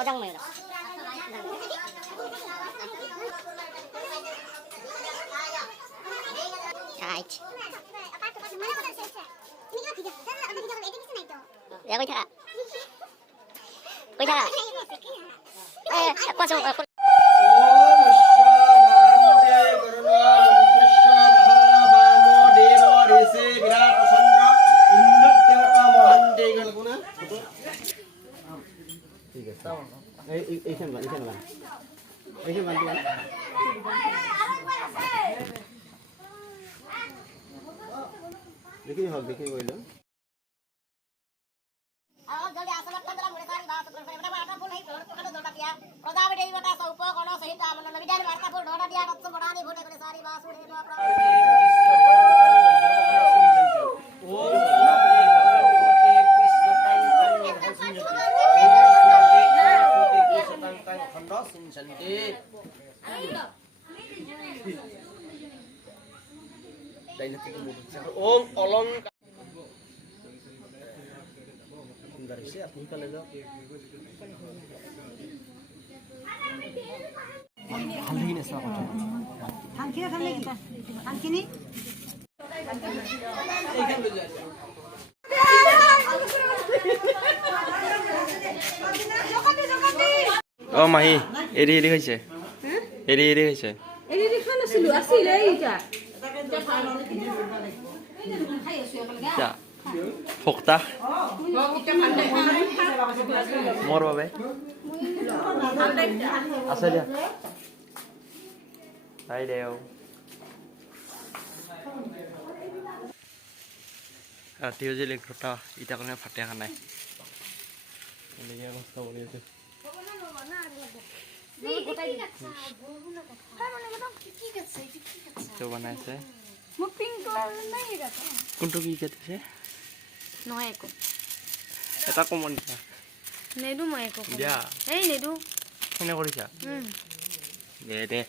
포장물로. 아이치. 야, 거기다가. 거기다가. 과수. देखिए हाँ देखिए वो लो जल्दी आसना पंद्रह मुड़े सारी बात बड़ा बड़ा बोल है तो करो दोटा दिया प्रजाव डेई बता सब ऊपर कोनो सहित आमन नबी डाल वार्ता बोल ढोड़ा दिया रत्न बड़ानी भोटे करे सारी बात उड़े बाप ओम Alang dari siap nih kalau itu hal ini sama kau Tangki kan lagi kita, tangki ni. oh mahi eri হৈছে eri হৈছে Ini kan asli asli aja. যা ফক্তা মোৰ বাবে আছে দিয়া হাই দেও ৰাতি যে লেখটা ইটা কাৰণে ফাটে খা নাই এনেকে কষ্ট কৰি আছে তো বনাইছে Mau pink color lagi dah. কোনটো কি কাটিছে Noh eko. এটা কমন দিয়া Nedu mau eko. দিয়া Nedu. এনে কৰিছা দে দে